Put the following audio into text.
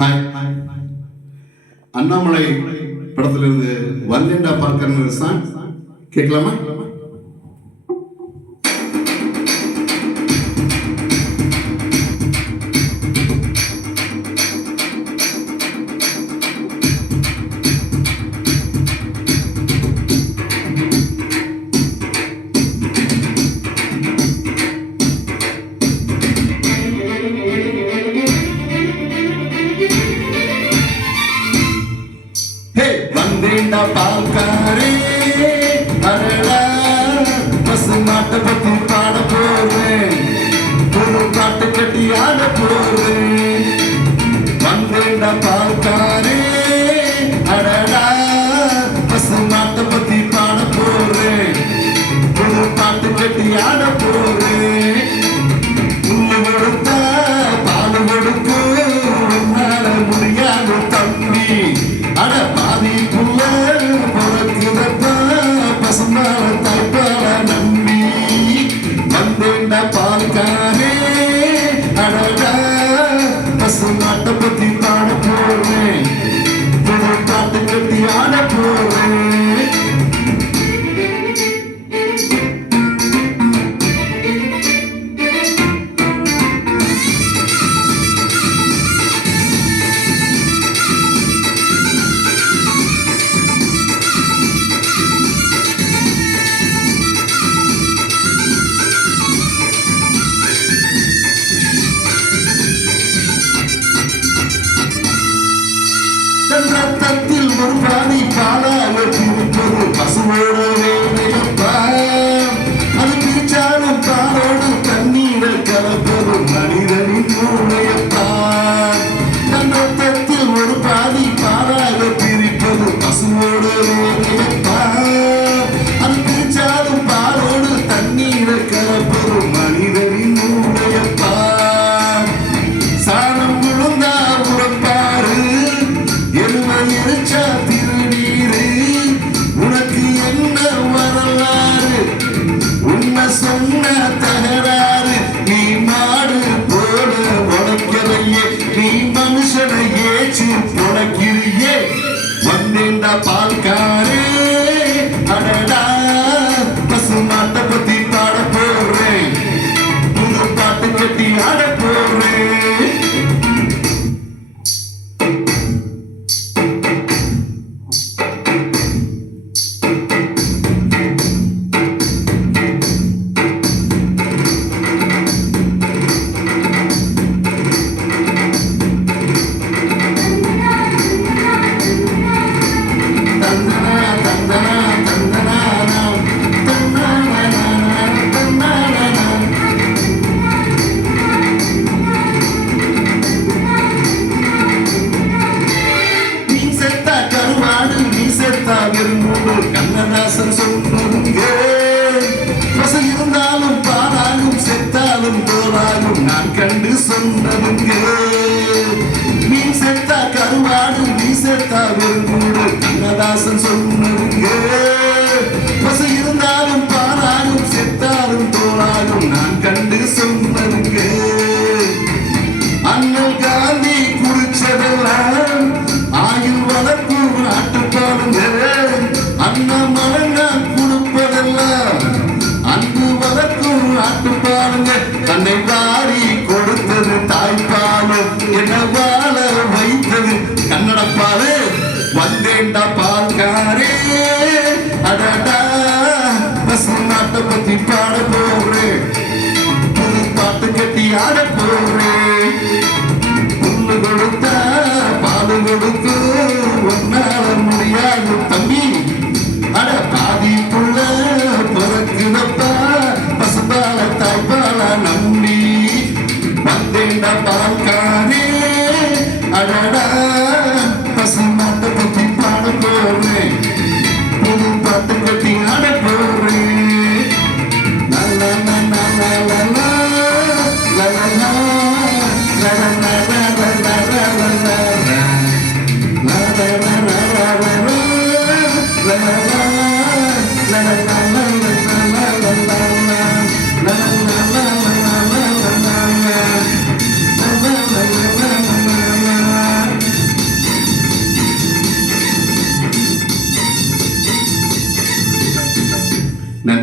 Hi, Annamalai படத்திலிருந்து வந்தேண்டா பார்க்கற song கேட்கலாமா? வந்தேண்டா பால்காரே அரடா பசு மாட்டை பத்தி பாட போறேன், ஒரு பாட்டு கட்டி ஆட போறேன். வந்தேண்டா பால்காரே அரடா பசு மாட்டை பத்தி பாட போறேன், ஒரு பாட்டு கட்டி ஆட போறேன். புல்லு கொடுத்தா பால் கொடுக்கும் உன்னால முடியாது தம்பி, அட பாதி புள்ள பிறக்குதப்பா பசுந்தால தாய்ப்பால நம்பி. வந்தேண்டா பால்காரே அடடா பசு நாட்டை பத்தி பாட போறேன், புது பாட்டு கட்டி ஆட போறேன். ரத்தத்தில் ஒரு பாதி பாலாக பிரிப்பது பசுவோட வேலையப்பா, அது பிரிச்சாலும் பாலோடு தண்ணீரை கலப்பது மனிதனின் மூளையப்பா. தன் ரத்தத்தில் ஒரு பாதி பாலாக பிரிப்பது பசுவோட வேலையப்பா, அது பிரிச்சாலும் பாலோடு தண்ணீரை கலப்பது மனிதனின் மூளையப்பா. சாணம் விழுந்தா உடப்பாரு எரிச்சா திருநீரு, உனக்கு என்ன வரலாறு உன்னை சொன்ன தகராறு. நீ மாடு போட உழைக்கிறையே, நீ மனுஷனை ஏச்சு உழைக்கிறியே. வந்தேண்டா பால்காரே அடடா பசு மாட்டை பத்தி பாட போறேன், புது பாட்டு கட்டி ஆட போறேன். கண்ணதாசன் சொன்னதுங்க, பசு இருந்தாலும் பாலாகும் செத்தாலும் தோலாகும் நான் கண்டு சொன்னதுங்க. நீ செத்தா கருவாடு நீ செத்தா வெறுங்கூடு கண்ணதாசன் சொன்னதுங்க. பசு இருந்தாலும் பாலாகும் செத்தாலும் தோலாகும் நான் கண்டு சொன்னதுங்க. அண்ணல் காந்தி குடிச்சதெல்லாம் ஆயுள் வளர்க்கும் நாட்டுப்பாடுங்க. அண்ணாமலை கொடுப்பதெல்லாம் அன்பு வளர்க்கும் நாட்டுப்பாடுங்க. தன்னை வாரி கொடுத்தது தாய்ப்பாலும் என்ன வாழ வைத்தது கன்னடப்பாலு. வந்தேண்டா பால்காரே அடடா பசு நாட்டை பத்தி பாட போறேன், புது பாட்டு கட்டி ஆட போறேன்.